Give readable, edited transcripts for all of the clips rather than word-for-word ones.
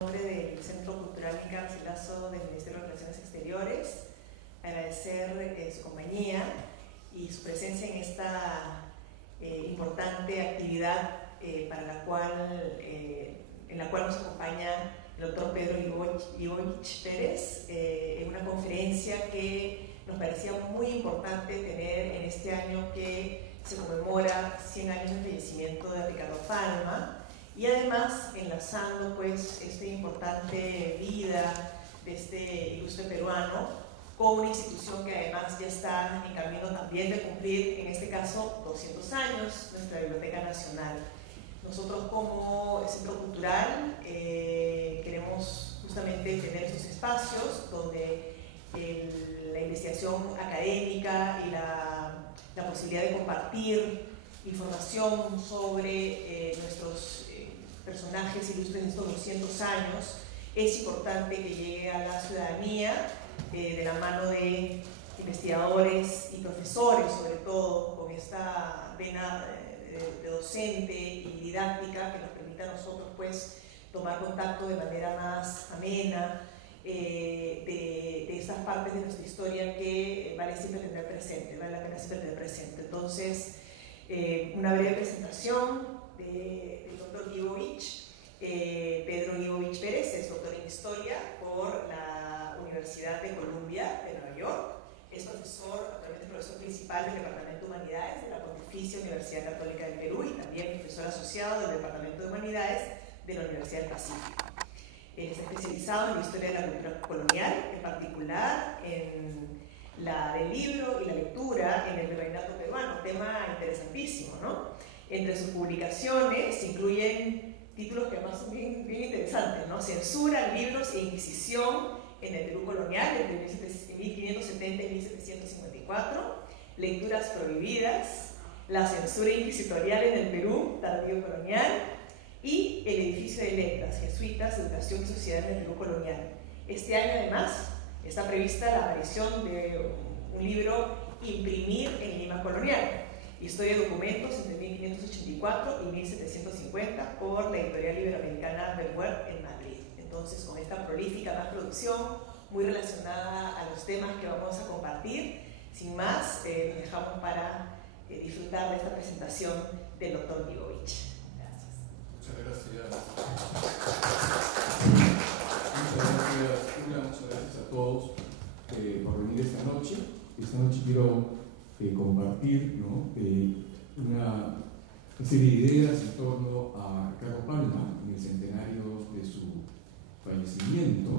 En nombre del Centro Cultural Inca Garcilaso del Ministerio de Relaciones Exteriores, agradecer su compañía y su presencia en esta importante actividad en la cual nos acompaña el doctor Pedro Ivoich Pérez, en una conferencia que nos parecía muy importante tener en este año que se conmemora 100 años del fallecimiento de Ricardo Palma, y además enlazando pues esta importante vida de este ilustre peruano con una institución que además ya está en camino también de cumplir, en este caso, 200 años, nuestra Biblioteca Nacional. Nosotros como Centro Cultural queremos justamente tener estos espacios donde la investigación académica y la posibilidad de compartir información sobre nuestros personajes ilustres en estos 200 años es importante que llegue a la ciudadanía de la mano de investigadores y profesores, sobre todo con esta vena de docente y didáctica que nos permita a nosotros pues tomar contacto de manera más amena de estas partes de nuestra historia que vale la pena siempre tener presente. Entonces, una breve presentación del doctor Ivoich. Pedro Ivoich Pérez es doctor en Historia por la Universidad de Columbia de Nueva York. Es actualmente profesor principal del Departamento de Humanidades de la Pontificia Universidad Católica del Perú y también profesor asociado del Departamento de Humanidades de la Universidad del Pacífico. Está especializado en la historia de la cultura colonial, en particular en la del libro y la lectura en el virreinato peruano, tema interesantísimo, ¿no? Entre sus publicaciones incluyen títulos que además son bien interesantes, ¿no? Censura, libros e Inquisición en el Perú colonial, entre 1570 y 1754, Lecturas prohibidas, La censura inquisitorial en el Perú tardío colonial y El edificio de letras, jesuitas, educación y sociedad en el Perú colonial. Este año además está prevista la aparición de un libro Imprimir en Lima colonial, Historia de documentos entre 1584 y 1750 por la editorial iberoamericana Verwer en Madrid. Entonces, con esta prolífica más producción, muy relacionada a los temas que vamos a compartir, sin más, nos dejamos para disfrutar de esta presentación del doctor Ivoich. Gracias. Muchas gracias. Muchas gracias a todos por venir esta noche. Esta noche quiero compartir, ¿no? Una serie de ideas en torno a Ricardo Palma en el centenario de su fallecimiento,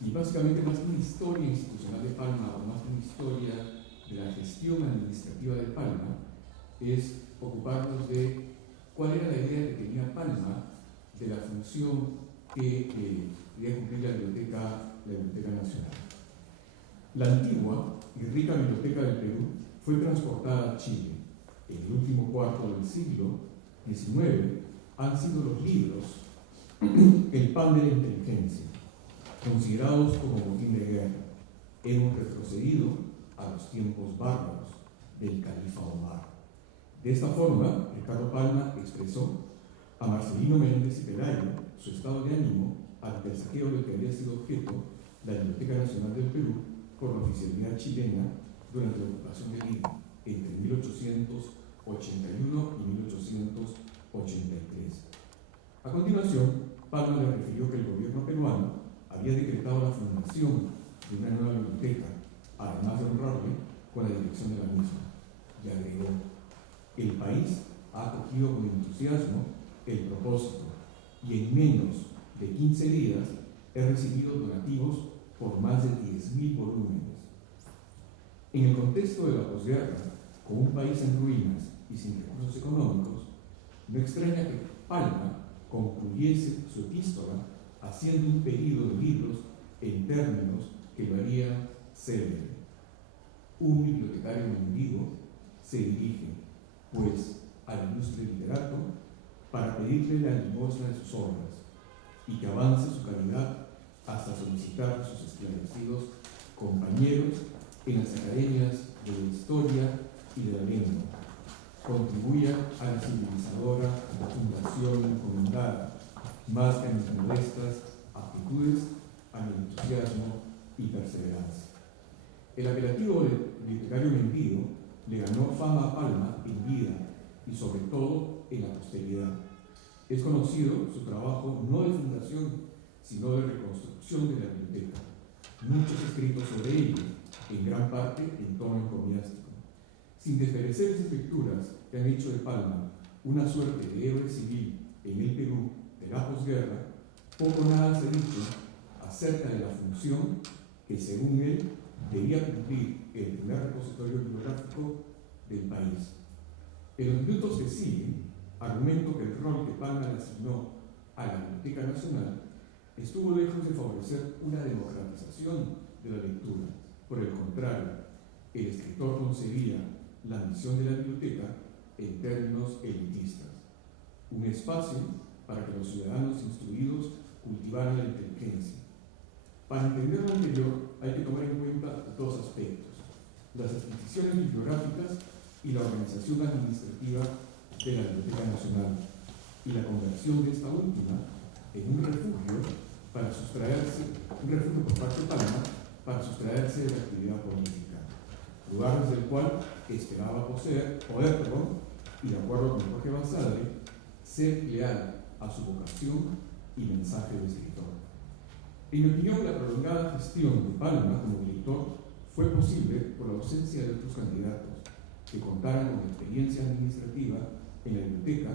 y básicamente más que una historia institucional de Palma o más que una historia de la gestión administrativa de Palma, es ocuparnos de cuál era la idea que tenía Palma de la función que quería cumplir la Biblioteca Nacional. La antigua y rica Biblioteca del Perú fue transportada a Chile. En el último cuarto del siglo XIX han sido los libros el pan de la inteligencia, considerados como botín de guerra. Hemos retrocedido a los tiempos bárbaros del califa Omar. De esta forma, Ricardo Palma expresó a Marcelino Menéndez y Pelayo su estado de ánimo ante el saqueo del que había sido objeto la Biblioteca Nacional del Perú por la oficialidad chilena durante la ocupación de Lima entre 1881 y 1883. A continuación, Palma le refirió que el gobierno peruano había decretado la fundación de una nueva biblioteca, además de honrarle con la dirección de la misma, y agregó: el país ha acogido con entusiasmo el propósito y en menos de 15 días he recibido donativos por más de 10.000 volúmenes. En el contexto de la posguerra, con un país en ruinas y sin recursos económicos, no extraña que Palma concluyese su epístola haciendo un pedido de libros en términos que lo harían célebre. Un bibliotecario mendigo se dirige, pues, al ilustre literato para pedirle la limosna de sus obras y que avance su calidad hasta solicitar a sus esclarecidos compañeros en las academias de la historia y de la lengua, contribuya a la civilizadora fundación encomendada, más que a mis modestas aptitudes al entusiasmo y perseverancia. El apelativo de bibliotecario mentido le ganó fama a Palma en vida y sobre todo en la posteridad. Es conocido su trabajo no de fundación, sino de reconstrucción de la biblioteca. Muchos escritos sobre ello, en gran parte en tono encomiástico. Sin desmerecer esas lecturas que han hecho de Palma una suerte de héroe civil en el Perú de la posguerra, poco nada se ha dicho acerca de la función que, según él, debía cumplir el primer repositorio bibliográfico del país. En los minutos que siguen, argumento que el rol que Palma le asignó a la Biblioteca Nacional estuvo lejos de favorecer una democratización de la lectura. Por el contrario, el escritor concebía la misión de la biblioteca en términos elitistas: un espacio para que los ciudadanos instruidos cultivaran la inteligencia. Para entender lo anterior hay que tomar en cuenta dos aspectos: las adquisiciones bibliográficas y la organización administrativa de la Biblioteca Nacional, y la conversión de esta última en un refugio por parte de Palma para sustraerse de la actividad política, lugar desde el cual esperaba poder, y de acuerdo con Jorge Basadre, ser leal a su vocación y mensaje de escritor. En mi opinión, la prolongada gestión de Palma como director fue posible por la ausencia de otros candidatos que contaran con experiencia administrativa en la biblioteca,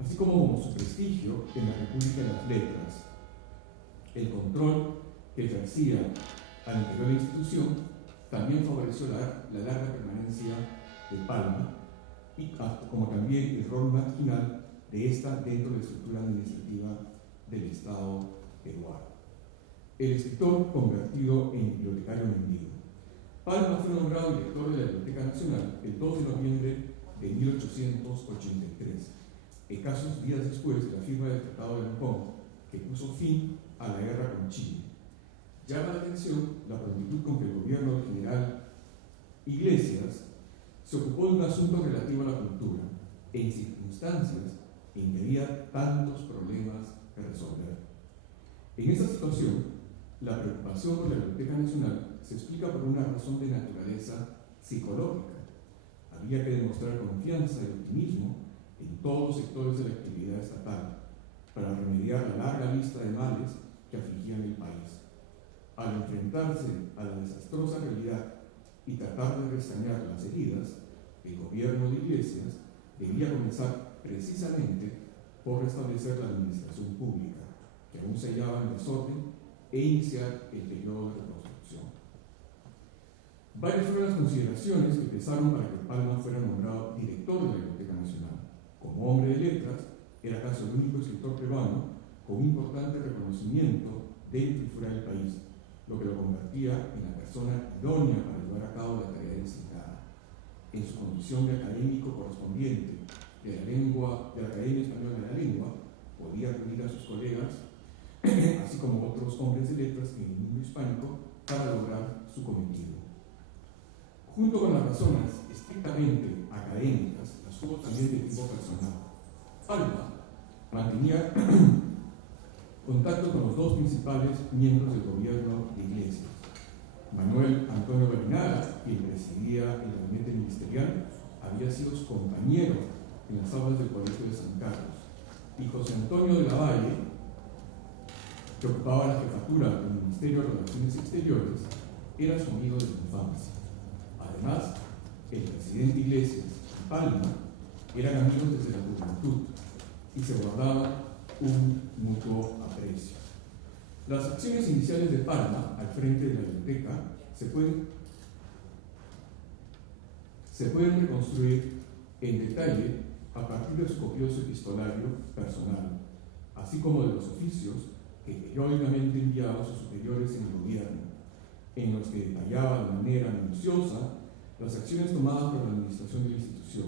así como su prestigio en la República de las Letras. El control que ejercía al interior de la institución también favoreció la larga permanencia de Palma, y como también el rol marginal de esta dentro de la estructura administrativa del Estado peruano. El escritor convertido en bibliotecario mendigo. Palma fue nombrado director de la Biblioteca Nacional el 2 de noviembre de 1883, escasos días después de la firma del Tratado de Ancón, que puso fin a la guerra con Chile. Llama la atención la prontitud con que el gobierno del general Iglesias se ocupó de un asunto relativo a la cultura, en circunstancias en que había tantos problemas que resolver. En esta situación, la preocupación por la Biblioteca Nacional se explica por una razón de naturaleza psicológica. Había que demostrar confianza y optimismo en todos los sectores de la actividad estatal para remediar la larga lista de males que afligían el país. Al enfrentarse a la desastrosa realidad y tratar de restañar las heridas, el gobierno de Iglesias debía comenzar precisamente por restablecer la administración pública, que aún se hallaba en desorden, e iniciar el periodo de reconstrucción. Varias fueron las consideraciones que pesaron para que Palma fuera nombrado director de la Biblioteca Nacional. Como hombre de letras, era acaso el único escritor peruano con un importante reconocimiento dentro y fuera del país, lo que lo convertía en la persona idónea para llevar a cabo la tarea designada. En su condición de académico correspondiente de la Academia Española de la Lengua, podía reunir a sus colegas, así como otros hombres de letras en el mundo hispánico, para lograr su cometido. Junto con las razones estrictamente académicas, las hubo también de tipo personal. Palma mantenía contacto con los dos principales miembros del gobierno de Iglesias. Manuel Antonio Barinaga, quien presidía el gabinete ministerial, había sido su compañero en las aulas del Colegio de San Carlos, y José Antonio de la Valle, que ocupaba la jefatura del Ministerio de Relaciones Exteriores, era su amigo de la infancia. Además, el presidente Iglesias y Palma eran amigos desde la juventud y se guardaban un mutuo aprecio. Las acciones iniciales de Palma al frente de la biblioteca se pueden reconstruir en detalle a partir de su copioso epistolario personal, así como de los oficios que periódicamente enviaba a sus superiores en el gobierno, en los que detallaba de manera minuciosa las acciones tomadas por la administración de la institución.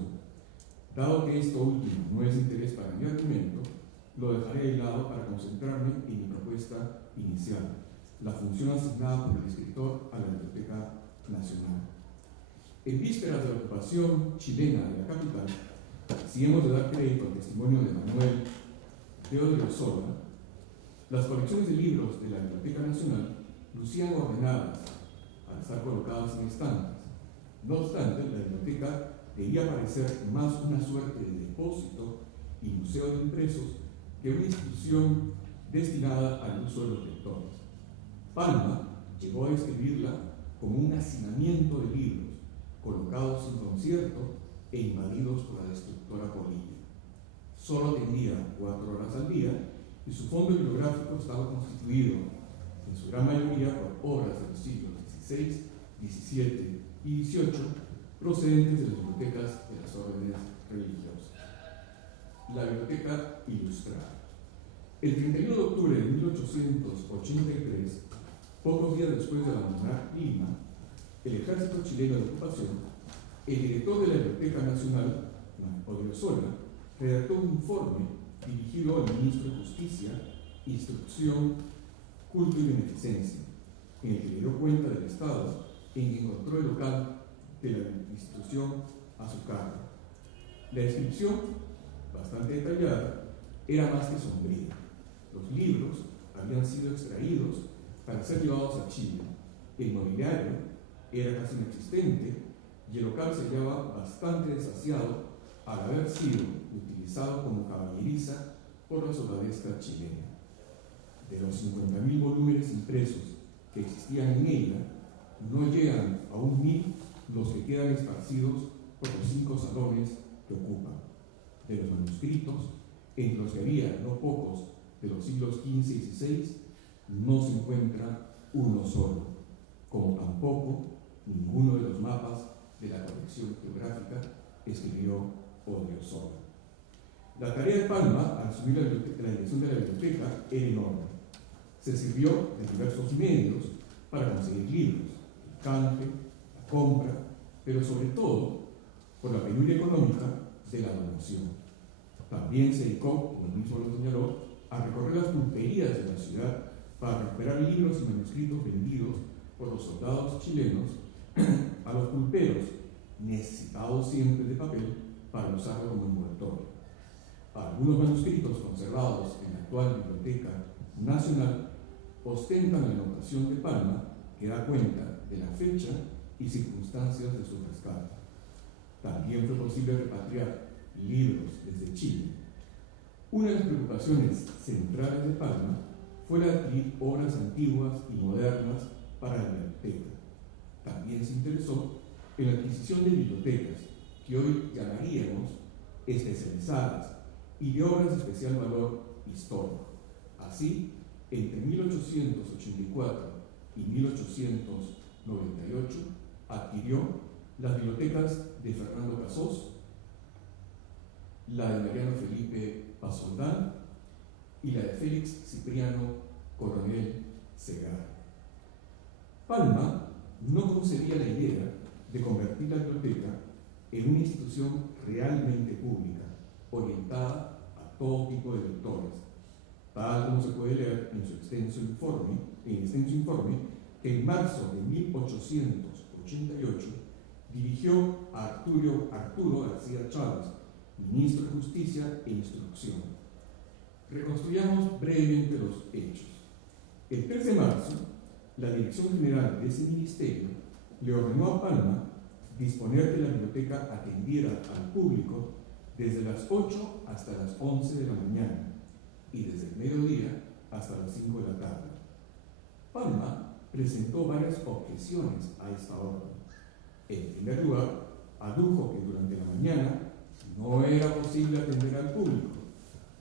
Dado que esto último no es de interés para mi argumento, lo dejaré de lado para concentrarme en mi propuesta inicial, la función asignada por el escritor a la Biblioteca Nacional. En vísperas de la ocupación chilena de la capital, si hemos de dar crédito al testimonio de Manuel Teodoro Sola, Las colecciones de libros de la Biblioteca Nacional lucían ordenadas al estar colocadas en estantes. No obstante, la biblioteca debía parecer más una suerte de depósito y museo de impresos que una institución destinada al uso de los lectores. Palma llegó a describirla como un hacinamiento de libros colocados sin concierto e invadidos por la destructora política. Solo tenía 4 horas al día y su fondo bibliográfico estaba constituido en su gran mayoría por obras de los siglos XVI, XVII y XVIII procedentes de las bibliotecas de las órdenes religiosas. La Biblioteca Ilustrada. El 31 de octubre de 1883, pocos días después de abandonar Lima, el ejército chileno de ocupación, el director de la Biblioteca Nacional, Odriozola, redactó un informe dirigido al ministro de Justicia, Instrucción, Culto y Beneficencia, en el que le dio cuenta del estado en que encontró el local de la institución a su cargo. La descripción, bastante detallada, era más que sombría. Los libros habían sido extraídos para ser llevados a Chile. El mobiliario era casi inexistente y el local se hallaba bastante desasiado al haber sido utilizado como caballeriza por la soldadesca chilena. De los 50.000 volúmenes impresos que existían en ella, no llegan a 1.000 los que quedan esparcidos por los 5 salones que ocupan. De los manuscritos, entre los que había no pocos de los siglos XV y XVI, no se encuentra uno solo, como tampoco ninguno de los mapas de la colección geográfica escribió Odriozola. La tarea de Palma al asumir la dirección de la biblioteca era enorme. Se sirvió de diversos medios para conseguir libros, el canje, la compra, pero sobre todo por la penuria económica de la donación. También se dedicó, como mismo lo señaló, a recorrer las pulperías de la ciudad para recuperar libros y manuscritos vendidos por los soldados chilenos a los pulperos, necesitados siempre de papel para usarlo como envoltorio. Algunos manuscritos conservados en la actual Biblioteca Nacional ostentan la anotación de Palma que da cuenta de la fecha y circunstancias de su rescate. También fue posible repatriar libros desde Chile. Una de las preocupaciones centrales de Palma fue la de adquirir obras antiguas y modernas para la biblioteca. También se interesó en la adquisición de bibliotecas, que hoy llamaríamos especializadas, y de obras de especial valor histórico. Así, entre 1884 y 1898 adquirió las bibliotecas de Fernando Casós, la de Mariano Felipe Pasoldán y la de Félix Cipriano Coronel Segarra. Palma no concebía la idea de convertir la biblioteca en una institución realmente pública, orientada a todo tipo de lectores, tal como se puede leer en su extenso informe, que en marzo de 1888 dirigió a Arturo García Chávez, ministro de Justicia e Instrucción. Reconstruyamos brevemente los hechos. El 3 de marzo, la Dirección General de ese ministerio le ordenó a Palma disponer que la biblioteca atendiera al público desde las 8 hasta las 11 de la mañana y desde el mediodía hasta las 5 de la tarde. Palma presentó varias objeciones a esta orden. En primer lugar, adujo que durante la mañana no era posible atender al público,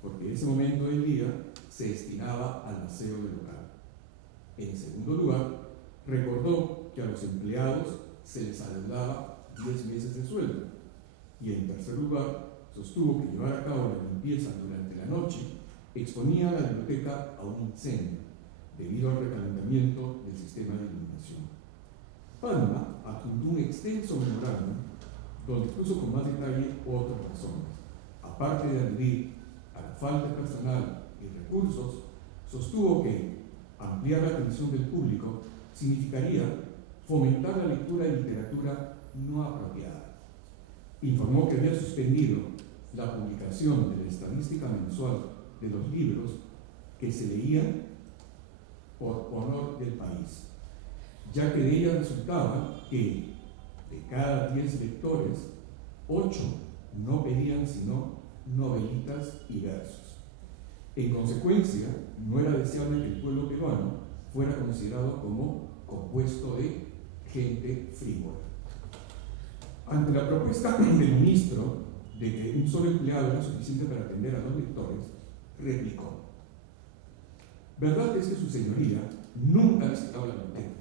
porque ese momento del día se destinaba al aseo del local. En segundo lugar, recordó que a los empleados se les adeudaba 10 meses de sueldo. Y en tercer lugar, sostuvo que llevar a cabo la limpieza durante la noche exponía a la biblioteca a un incendio debido al recalentamiento del sistema de iluminación. Palma adjuntó un extenso memorándum donde puso con más detalle otras razones. Aparte de aludir a la falta de personal y recursos, sostuvo que ampliar la atención del público significaría fomentar la lectura de literatura no apropiada. Informó que había suspendido la publicación de la estadística mensual de los libros que se leían por honor del país, ya que de ella resultaba que de cada 10 lectores, 8 no pedían sino novelitas y versos. En consecuencia, no era deseable que el pueblo peruano fuera considerado como compuesto de gente frívola. Ante la propuesta del ministro de que un solo empleado era suficiente para atender a los lectores, replicó: verdad es que su señoría nunca ha visitado la biblioteca,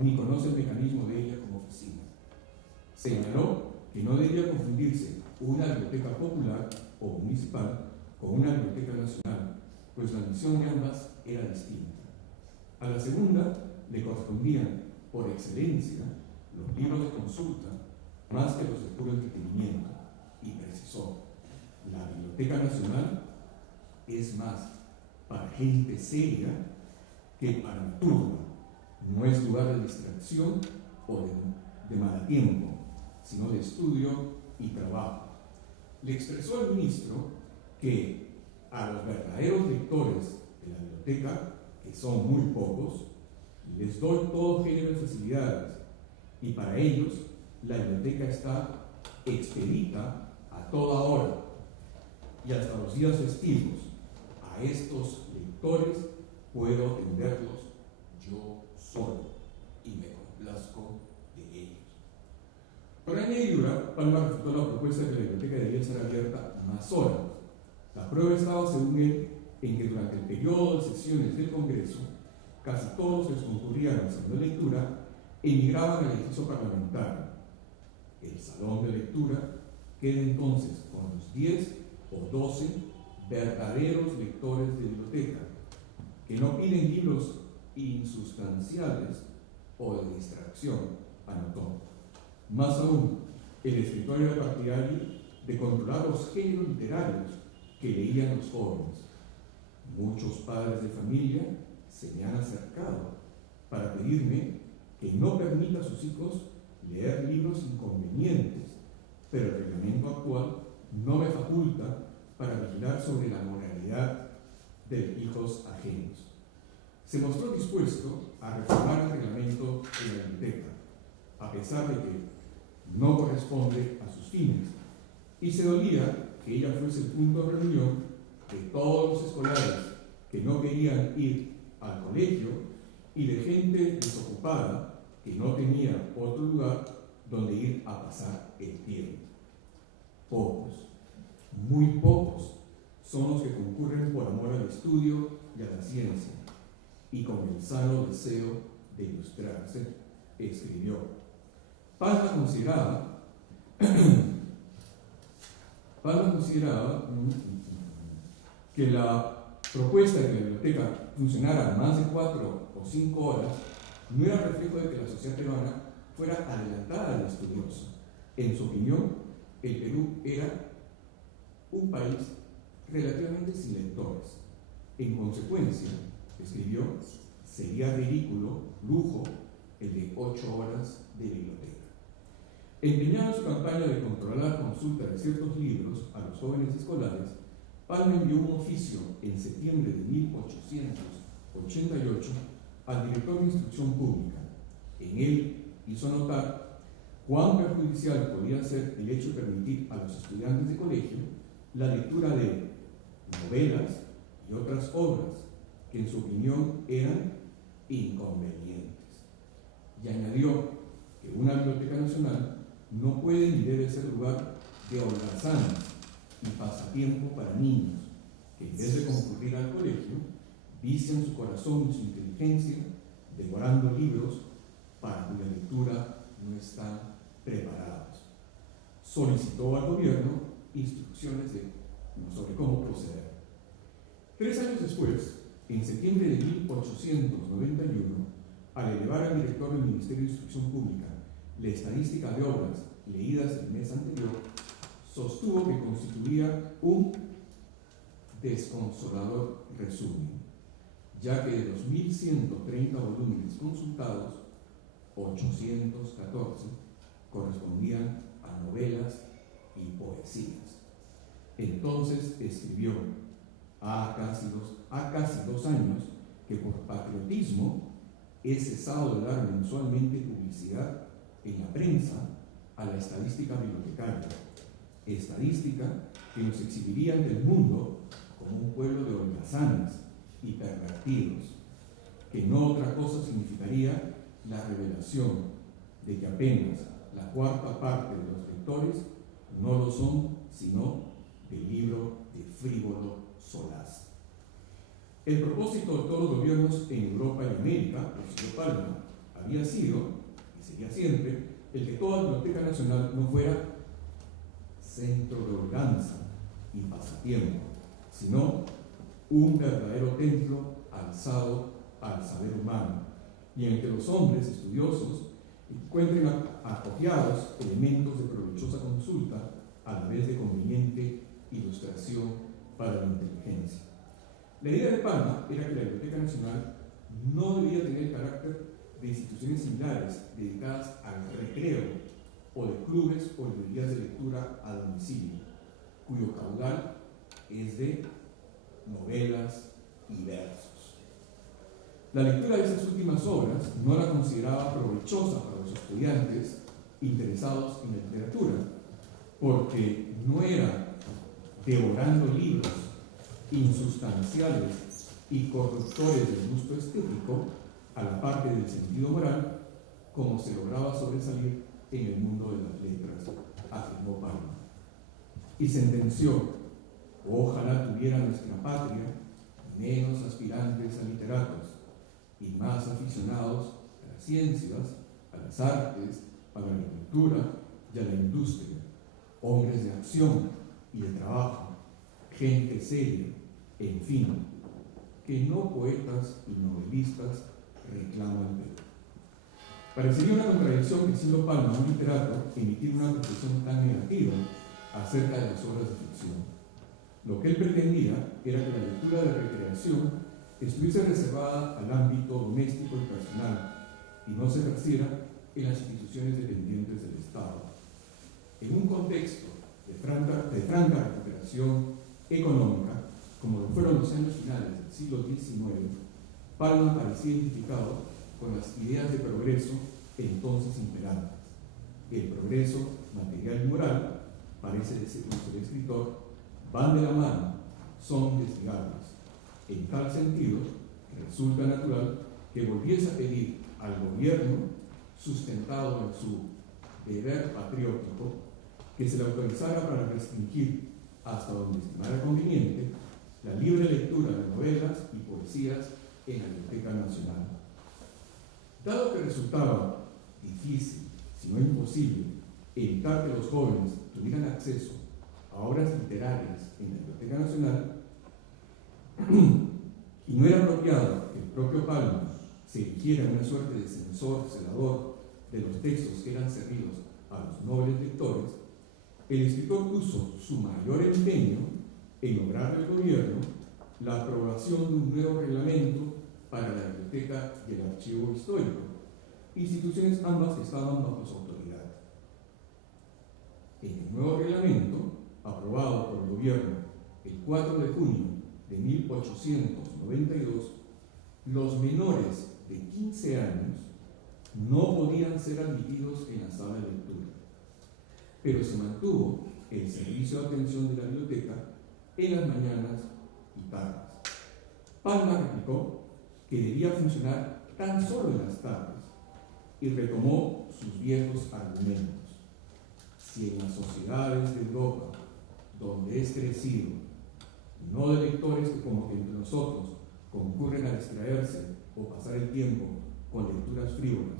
ni conoce el mecanismo de ella como oficina. Señaló que no debía confundirse una biblioteca popular o municipal con una biblioteca nacional, pues la misión de ambas era distinta. A la segunda le correspondían, por excelencia, los libros de consulta, más que los de puro entretenimiento, y precisó: la Biblioteca Nacional es más para gente seria que para la turba, no es lugar de distracción o de mal tiempo, sino de estudio y trabajo. Le expresó al ministro que a los verdaderos lectores de la biblioteca, que son muy pocos, les doy todo género de facilidades, y para ellos la biblioteca está expedita a toda hora y hasta los días festivos. A estos lectores puedo atenderlos yo solo y me complazco de ellos. Por añadidura, Palma refutó la propuesta de que la biblioteca debía ser abierta más horas. La prueba estaba, según él, en que durante el periodo de sesiones del Congreso, casi todos los que concurrían al salón de lectura emigraban al edificio parlamentario. El salón de lectura queda entonces con los 10 o 12 verdaderos lectores de biblioteca, que no piden libros insustanciales o de distracción, anotó. Más aún, el escritorio era partidario de controlar los géneros literarios que leían los jóvenes. Muchos padres de familia se me han acercado para pedirme que no permita a sus hijos leer libros inconvenientes, pero el reglamento actual no me faculta para vigilar sobre la moralidad de hijos ajenos. Se mostró dispuesto a reformar el reglamento de la biblioteca, a pesar de que no corresponde a sus fines, y se dolía que ella fuese el punto de reunión de todos los escolares que no querían ir al colegio y de gente desocupada que no tenía otro lugar donde ir a pasar el tiempo. Pocos, muy pocos, son los que concurren por amor al estudio y a la ciencia y con el sano deseo de ilustrarse, escribió. Palma consideraba que la propuesta de que la biblioteca funcionara más de 4 o 5 horas no era reflejo de que la sociedad peruana fuera adelantada al estudioso. En su opinión, el Perú era un país relativamente sin lectores. En consecuencia, escribió, sería ridículo, lujo, el de 8 horas de biblioteca. Empeñado en su campaña de controlar la consulta de ciertos libros a los jóvenes escolares, Palma envió un oficio en septiembre de 1888 al director de Instrucción Pública. En él hizo notar cuán perjudicial podía ser el hecho de permitir a los estudiantes de colegio la lectura de novelas y otras obras que en su opinión eran inconvenientes. Y añadió que una biblioteca nacional no puede ni debe ser lugar de holgazanes y pasatiempo para niños que en vez de concurrir al colegio vician su corazón y su inteligencia devorando libros para cuya lectura no están preparados. Solicitó al gobierno instrucciones sobre cómo proceder. 3 años después, en septiembre de 1891, al elevar al director del Ministerio de Instrucción Pública la estadística de obras leídas el mes anterior, sostuvo que constituía un desconsolador resumen, ya que de los 1.130 volúmenes consultados, 814 correspondían a novelas y poesías. Entonces escribió: Ha casi dos años que por patriotismo he cesado de dar mensualmente publicidad en la prensa a la estadística bibliotecaria, estadística que nos exhibiría ante el mundo como un pueblo de holgazanes y pervertidos, que no otra cosa significaría la revelación de que apenas la cuarta parte de los lectores no lo son sino del libro de frívolo solaz. El propósito de todos los gobiernos en Europa y América, prosiguió Palma, había sido, y sería siempre, el que toda biblioteca nacional no fuera centro de holganza y pasatiempo, sino un verdadero templo alzado al saber humano, y en el que los hombres estudiosos encuentren acogiados elementos de provechosa consulta a la vez de conveniente ilustración para la inteligencia. La idea de Palma era que la Biblioteca Nacional no debía tener el carácter de instituciones similares dedicadas al recreo o de clubes o librerías de lectura a domicilio, cuyo caudal es de novelas y versos. La lectura de esas últimas obras no la consideraba provechosa para los estudiantes interesados en la literatura, porque no era devorando libros insustanciales y corruptores del gusto estético, a la parte del sentido moral, como se lograba sobresalir en el mundo de las letras, afirmó Palma. Y sentenció: ojalá tuviera nuestra patria menos aspirantes a literatos y más aficionados a las ciencias, a las artes, a la agricultura y a la industria, hombres de acción y de trabajo, gente seria, en fin, que no poetas y novelistas reclaman ver. Parecería una contradicción que, siendo Palma un literato, emitir una apreciación tan negativa acerca de las obras de ficción. Lo que él pretendía era que la lectura de recreación estuviese reservada al ámbito doméstico y personal y no se ejerciera en las instituciones dependientes del Estado. En un contexto de franca recuperación económica, como lo fueron los años finales del siglo XIX, Palma parecía identificado con las ideas de progreso entonces imperantes. El progreso material y moral, parece decir el escritor, van de la mano, son desligables. En tal sentido, resulta natural que volviese a pedir al gobierno, sustentado en su deber patriótico, que se le autorizara para restringir, hasta donde estimara conveniente, la libre lectura de novelas y poesías en la Biblioteca Nacional. Dado que resultaba difícil, si no imposible, evitar que los jóvenes tuvieran acceso a obras literarias en la Biblioteca Nacional, y no era apropiado que el propio Palma se erigiera una suerte de censor, celador de los textos que eran servidos a los nobles lectores, el escritor puso su mayor empeño en lograr del gobierno la aprobación de un nuevo reglamento para la biblioteca y el archivo histórico, instituciones ambas que estaban bajo su autoridad. En el nuevo reglamento, aprobado por el gobierno el 4 de junio de 1892, los menores de 15 años no podían ser admitidos en la sala de lectura, pero se mantuvo el servicio de atención de la biblioteca en las mañanas y tardes. Palma replicó que debía funcionar tan solo en las tardes y retomó sus viejos argumentos. Si en las sociedades de Europa, donde es crecido, no de lectores que como que entre nosotros concurren a distraerse o pasar el tiempo con lecturas frívolas,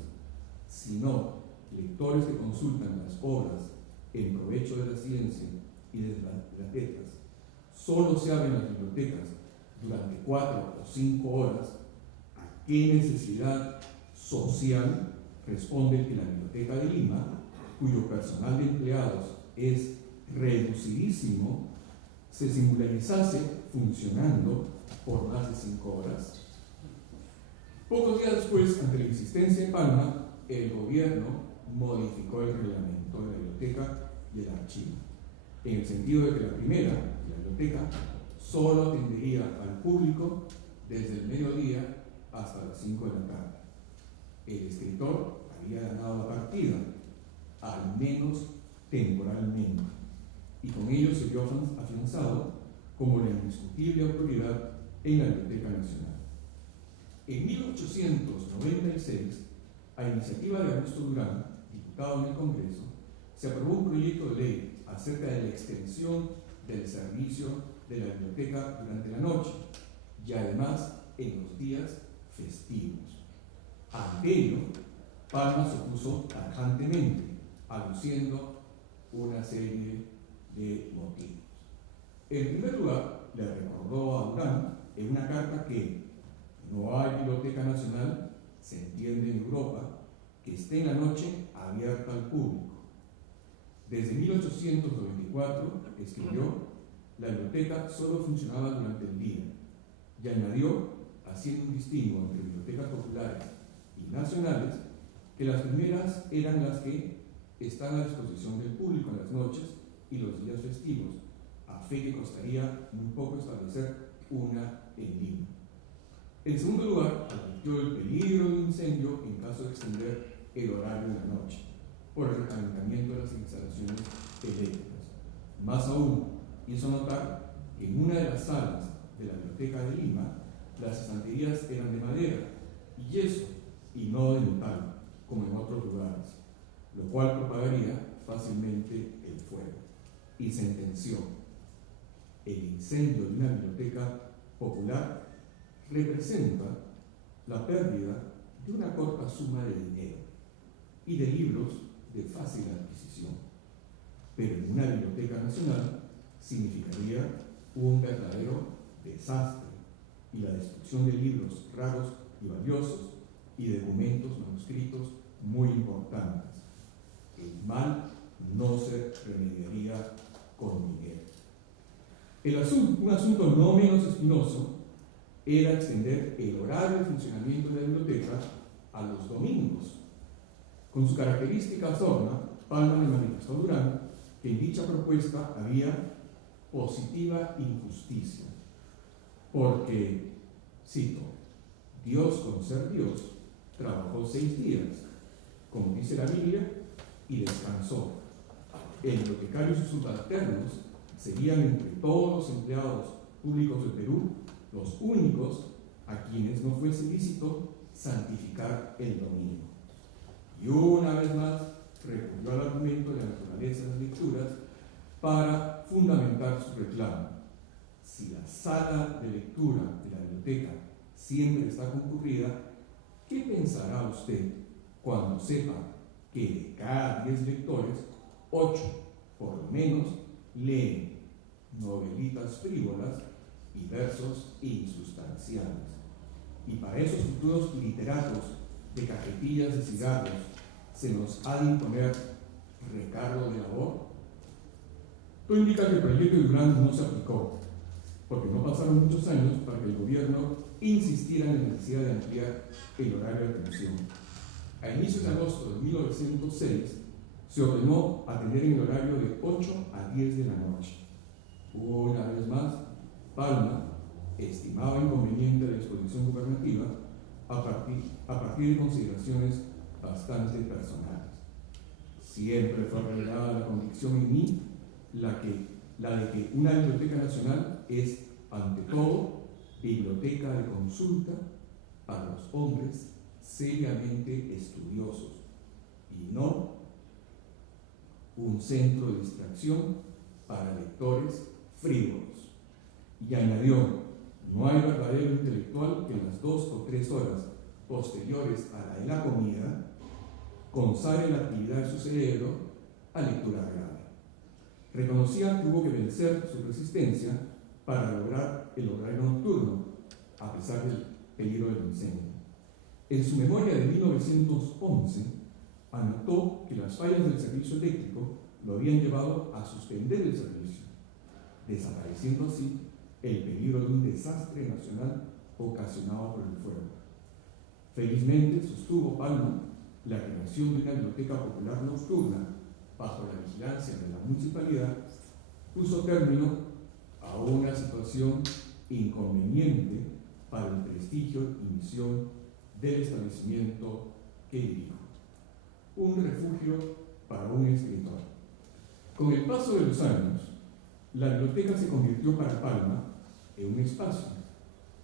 sino lectores que consultan las obras en provecho de la ciencia y de las letras, solo se abren las bibliotecas durante 4 o 5 horas, ¿a qué necesidad social responde que la Biblioteca de Lima, cuyo personal de empleados es reducidísimo, se singularizase funcionando por más de 5 horas? Pocos días después, ante la insistencia de Palma, el gobierno modificó el reglamento de la biblioteca y el archivo, en el sentido de que la primera, la biblioteca, solo atendería al público desde el mediodía hasta las 5 de la tarde. El escritor había ganado la partida, al menos temporalmente, y con ello se vio afianzado como la indiscutible autoridad en la Biblioteca Nacional. En 1896, a iniciativa de Augusto Durán, diputado en el Congreso, se aprobó un proyecto de ley acerca de la extensión del servicio de la biblioteca durante la noche y además en los días festivos. Ante ello, Palma se opuso tajantemente, aduciendo una serie de motivos. En primer lugar, le recordó a Durán en una carta que no hay biblioteca nacional, se entiende en Europa, que esté en la noche abierta al público. Desde 1894, escribió, la biblioteca solo funcionaba durante el día, y añadió, haciendo un distingo entre bibliotecas populares y nacionales, que las primeras eran las que están a disposición del público en las noches y los días festivos, a fe que costaría muy poco establecer una en Lima. En segundo lugar, advirtió el peligro de un incendio en caso de extender el horario de la noche, por el recalentamiento de las instalaciones eléctricas. Más aún, hizo notar que en una de las salas de la Biblioteca de Lima, las estanterías eran de madera y yeso, y no de metal, como en otros lugares, lo cual propagaría fácilmente el fuego. Y sentenció: el incendio de una biblioteca popular representa la pérdida de una corta suma de dinero y de libros de fácil adquisición, pero en una biblioteca nacional significaría un verdadero desastre y la destrucción de libros raros y valiosos y de documentos manuscritos muy importantes. El mal no se remediaría con dinero. Un asunto no menos espinoso era extender el horario de funcionamiento de la biblioteca a los domingos. Con su característica sorna, Palma le manifestó a Durán que en dicha propuesta había positiva injusticia, porque, cito, Dios, con ser Dios, trabajó 6 días, como dice la Biblia, y descansó. El bibliotecario y sus subalternos serían entre todos los empleados públicos de Perú los únicos a quienes no fuese lícito santificar el domingo. Y una vez más recurrió al argumento de la naturaleza de las lecturas para fundamentar su reclamo. Si la sala de lectura de la biblioteca siempre está concurrida, ¿qué pensará usted cuando sepa que de cada 10 lectores, 8 por lo menos leen novelitas frívolas y versos insustanciales? Y para esos futuros literatos de cajetillas de cigarros se nos ha de imponer recargo de labor. Todo indica que el proyecto de Durán no se aplicó, porque no pasaron muchos años para que el gobierno insistiera en la necesidad de ampliar el horario de atención. A inicios de agosto de 1906 se ordenó atender en el horario de 8 a 10 de la noche. Una vez más, Palma estimaba inconveniente la disposición gubernativa a partir de consideraciones bastante personales. Siempre fue arraigada la convicción en mí la de que una biblioteca nacional es, ante todo, biblioteca de consulta para los hombres seriamente estudiosos y no un centro de distracción para lectores frívolos. Y añadió: no hay verdadero intelectual que en las 2 o 3 horas posteriores a la de la comida consagre la actividad de su cerebro a lectura grave. Reconocía que hubo que vencer su resistencia para lograr el horario nocturno, a pesar del peligro del incendio. En su memoria de 1911, anotó que las fallas del servicio eléctrico lo habían llevado a suspender el servicio, desapareciendo así el peligro de un desastre nacional ocasionado por el fuego. Felizmente, sostuvo Palma, la creación de una biblioteca popular nocturna bajo la vigilancia de la municipalidad puso término a una situación situación inconveniente para el prestigio y misión del establecimiento que dirijo. Un refugio para un escritor. Con el paso de los años, la biblioteca se convirtió para Palma en un espacio,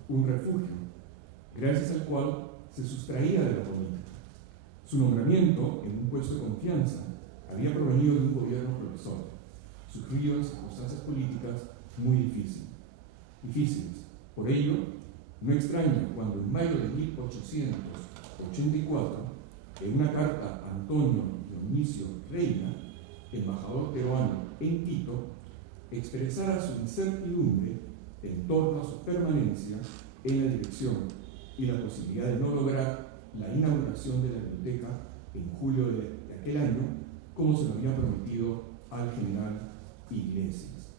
un refugio, gracias al cual se sustraía de la política. Su nombramiento en un puesto de confianza había provenido de un gobierno provisorio, sufrido en circunstancias políticas muy difíciles. Por ello, no extraña cuando en mayo de 1884, en una carta a Antonio Dionisio Reina, embajador peruano en Quito, expresara su incertidumbre en torno a su permanencia en la dirección y la posibilidad de no lograr la inauguración de la biblioteca en julio de aquel año, como se lo había prometido al general Iglesias.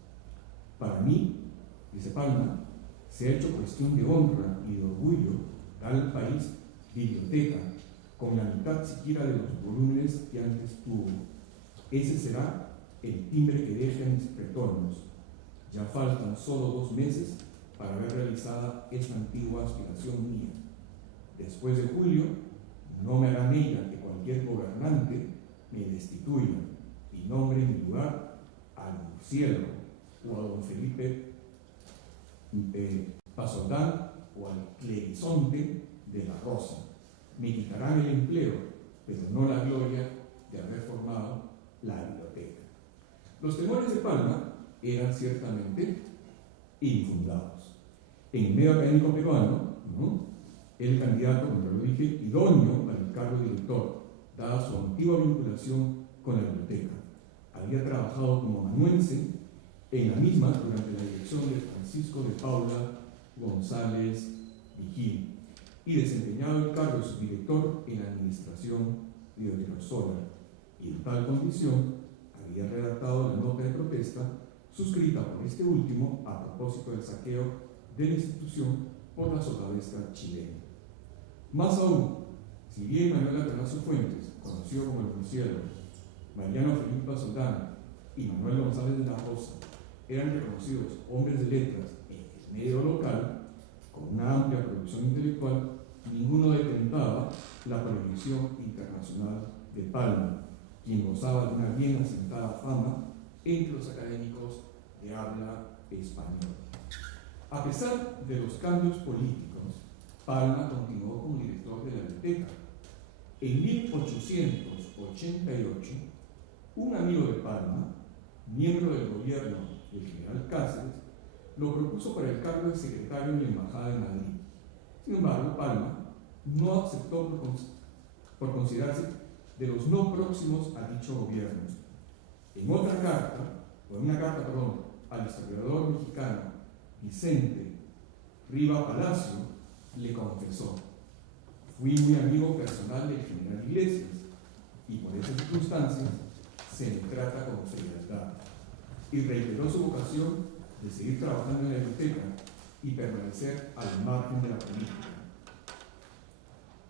Para mí, dice Palma, se ha hecho cuestión de honra y de orgullo dar al país biblioteca con la mitad siquiera de los volúmenes que antes tuvo. Ese será el timbre que deje en mis retornos. Ya faltan solo 2 meses para ver realizada esta antigua aspiración mía. Después de julio, no me hará mella que cualquier gobernante me destituya y nombre en mi lugar al Murciélago o a don Felipe Pasoldán o al Clerizonte de la Rosa. Me quitarán el empleo, pero no la gloria de haber formado la biblioteca. Los temores de Palma eran ciertamente infundados. En el medio académico peruano, el candidato, como lo dije, idóneo para el cargo de director, dada su antigua vinculación con la biblioteca. Había trabajado como amanuense en la misma durante la dirección de Francisco de Paula González Vigil y desempeñado el cargo de subdirector en la administración de Odriozola, y en tal condición había redactado la nota de protesta suscrita por este último a propósito del saqueo de la institución por la sotavesca chilena. Más aún, si bien Manuel Atanasio Fuentes, conocido como el Murciélago, Mariano Felipe Pasoldán y Manuel González de la Rosa eran reconocidos hombres de letras en el medio local, con una amplia producción intelectual, ninguno detentaba la prohibición internacional de Palma, quien gozaba de una bien asentada fama entre los académicos de habla española. A pesar de los cambios políticos, Palma continuó como director de la biblioteca. En 1888, un amigo de Palma, miembro del gobierno del general Cáceres, lo propuso para el cargo de secretario de la Embajada de Madrid. Sin embargo, Palma no aceptó por considerarse de los no próximos a dicho gobierno. En una carta al historiador mexicano Vicente Riva Palacio, le confesó: fui muy amigo personal del general Iglesias y por esas circunstancias se me trata con frialdad, y reiteró su vocación de seguir trabajando en la biblioteca y permanecer al margen de la política.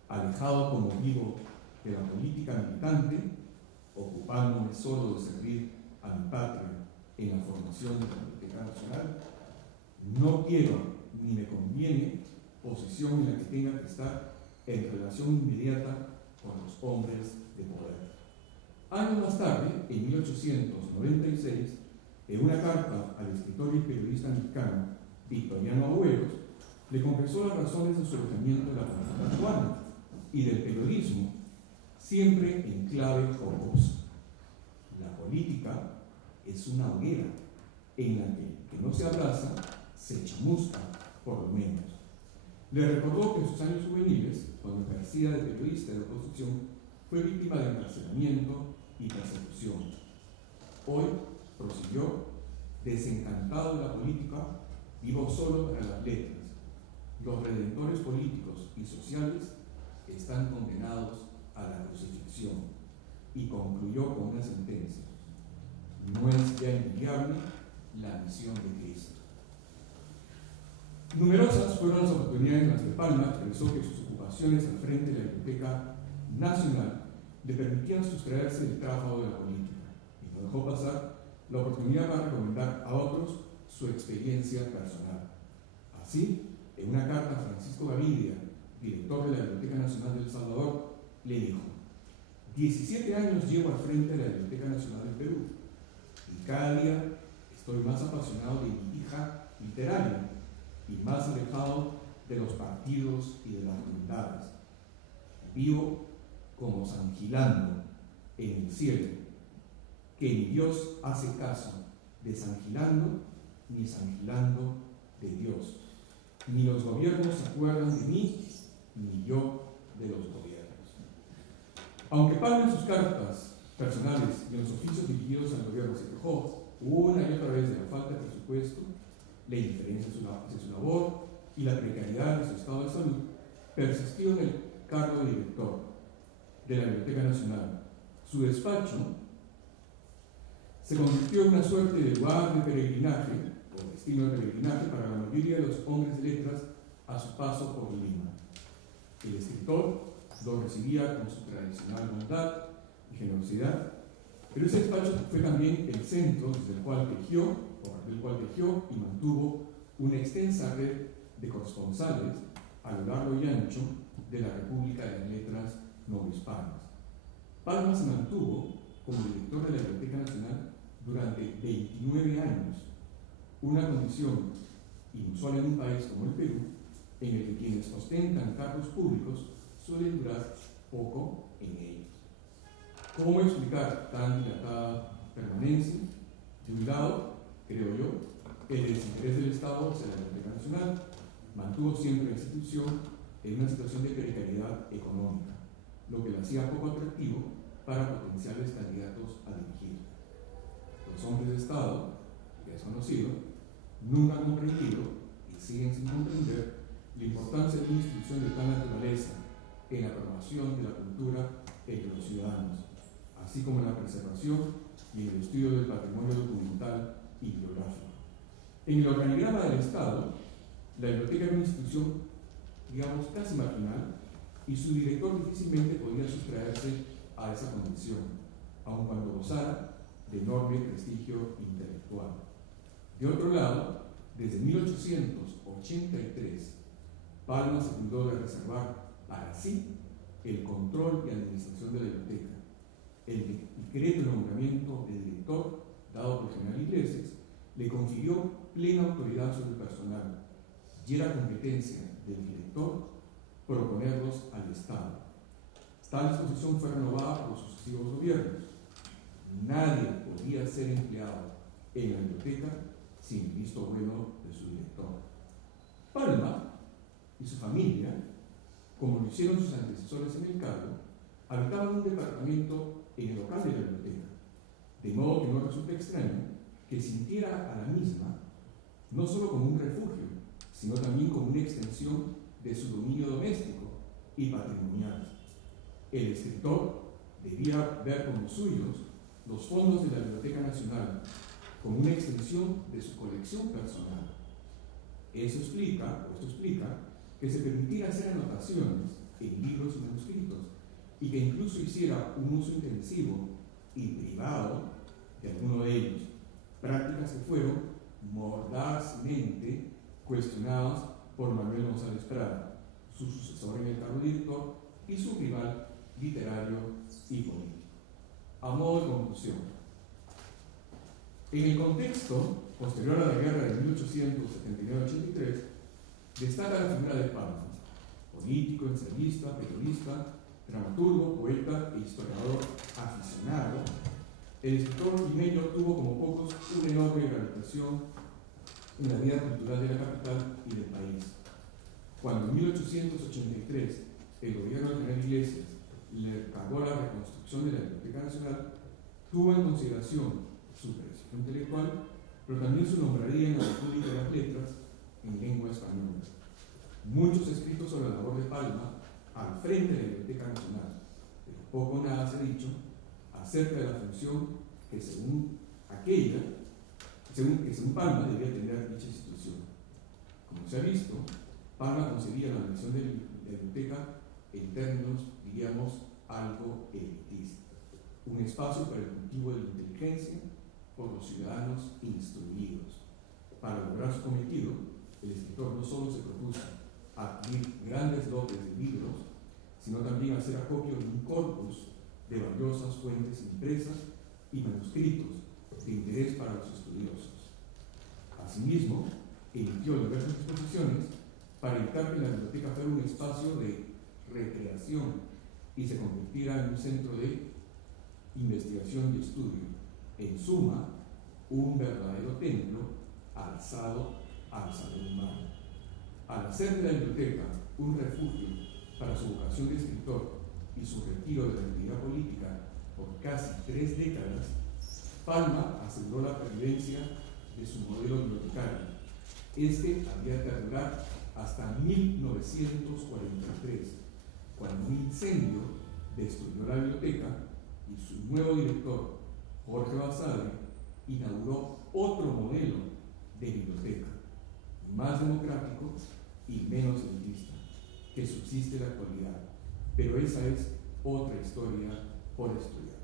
Alejado como vivo de la política militante, ocupándome solo de servir a mi patria en la formación de la Biblioteca Nacional, no quiero ni me conviene posición en la que tenga que estar en relación inmediata con los hombres de poder. Años más tarde, en 1896, en una carta al escritor y periodista mexicano Victoriano Agüeros, le confesó las razones de su alejamiento de la política peruana y del periodismo, siempre en clave jocosa. La política es una hoguera en la que no se abraza, se chamusca, por lo menos. Le recordó que en sus años juveniles, cuando ejercía de periodista de oposición, fue víctima de encarcelamiento y persecución. Hoy, prosiguió, desencantado de la política, vivo solo para las letras. Los redentores políticos y sociales están condenados a la crucifixión. Y concluyó con una sentencia: no es ya inviable la misión de Cristo. Numerosas fueron las oportunidades en las que Palma expresó que sus ocupaciones al frente de la Biblioteca Nacional le permitían sustraerse del tráfago de la política, y no dejó pasar la oportunidad para recomendar a otros su experiencia personal. Así, en una carta a Francisco Gavidia, director de la Biblioteca Nacional de El Salvador, le dijo: 17 años llevo al frente de la Biblioteca Nacional del Perú y cada día estoy más apasionado de mi hija literaria y más alejado de los partidos y de las voluntades. Vivo como San Gilando en el cielo, que ni Dios hace caso de San Gilando ni San Gilando de Dios. Ni los gobiernos se acuerdan de mí, ni yo de los gobiernos. Aunque Palma en sus cartas personales y en los oficios dirigidos al gobierno se quejó una y otra vez de la falta de presupuesto, la indiferencia de su labor y la precariedad de su estado de salud, persistió en el cargo de director de la Biblioteca Nacional. Su despacho se convirtió en una suerte de lugar de peregrinaje, o destino de peregrinaje, para la mayoría de los hombres de letras a su paso por Lima. El escritor lo recibía con su tradicional bondad y generosidad, pero ese despacho fue también el centro desde el cual tejió y mantuvo una extensa red de corresponsales a lo largo y ancho de la República de las Letras Novohispanas. Palma se mantuvo como director de la Biblioteca Nacional durante 29 años, una condición inusual en un país como el Perú, en el que quienes ostentan cargos públicos suelen durar poco en ellos. ¿Cómo explicar tan dilatada permanencia? De un lado, creo yo, el desinterés del Estado hacia la Biblioteca Nacional mantuvo siempre la institución en una situación de precariedad económica, lo que la hacía poco atractivo para potenciales candidatos a dirigir. Los hombres de Estado, que es conocido, nunca han comprendido y siguen sin comprender la importancia de una institución de tal naturaleza en la promoción de la cultura entre los ciudadanos, así como en la preservación y el estudio del patrimonio documental y bibliográfico. En el organigrama del Estado, la biblioteca era una institución, digamos, casi marginal, y su director difícilmente podía sustraerse a esa condición, aun cuando gozara de enorme prestigio intelectual. De otro lado, desde 1883, Palma se cuidó de reservar para sí el control y administración de la biblioteca. El decreto de nombramiento de director, dado por el general Iglesias, le confirió plena autoridad sobre el personal, y era competencia del director proponerlos al Estado. Tal disposición fue renovada por los sucesivos gobiernos. Nadie podía ser empleado en la biblioteca sin el visto bueno de su director. Palma y su familia, como lo hicieron sus antecesores en el cargo, habitaban un departamento en el local de la biblioteca, de modo que no resulta extraño que sintiera a la misma no solo como un refugio, sino también como una extensión de su dominio doméstico y patrimonial. El escritor debía ver como suyos los fondos de la Biblioteca Nacional como una extensión de su colección personal. Esto explica que se permitiera hacer anotaciones en libros y manuscritos y que incluso hiciera un uso intensivo y privado de alguno de ellos, prácticas que fueron mordazmente cuestionadas por Manuel González Prada, su sucesor en el cargo director y su rival literario y político. A modo de conclusión, en el contexto posterior a la guerra de 1879-83, destaca la figura de Palma, político, ensayista, periodista, dramaturgo, poeta e historiador aficionado. El escritor limeño tuvo como pocos una enorme reputación en la vida cultural de la capital y del país. Cuando en 1883 el gobierno del general Iglesias le cargó la reconstrucción de la Biblioteca Nacional, tuvo en consideración su prestigio intelectual, pero también su nombraría en la República de las Letras en lengua española. Muchos escritos sobre la labor de Palma al frente de la Biblioteca Nacional, pero poco o nada se ha dicho acerca de la función que según Palma debía tener dicha institución. Como se ha visto, Palma concebía la misión de la biblioteca en términos, diríamos, algo elitista, un espacio para el cultivo de la inteligencia por los ciudadanos instruidos. Para lograr su cometido, el escritor no solo se propuso adquirir grandes lotes de libros, sino también hacer acopio de un corpus de valiosas fuentes impresas y manuscritos de interés para los estudiosos. Asimismo, emitió diversas exposiciones para evitar que la biblioteca fuera un espacio de recreación y se convirtiera en un centro de investigación y estudio. En suma, un verdadero templo alzado al saber humano. Al hacer de la biblioteca un refugio para su vocación de escritor y su retiro de la actividad política por casi 3 décadas, Palma aseguró la pervivencia de su modelo bibliotecario. Este había de durar hasta 1943, cuando un incendio destruyó la biblioteca y su nuevo director, Jorge Basadre, inauguró otro modelo de biblioteca, más democrático y menos elitista, que subsiste en la actualidad. Pero esa es otra historia por estudiar.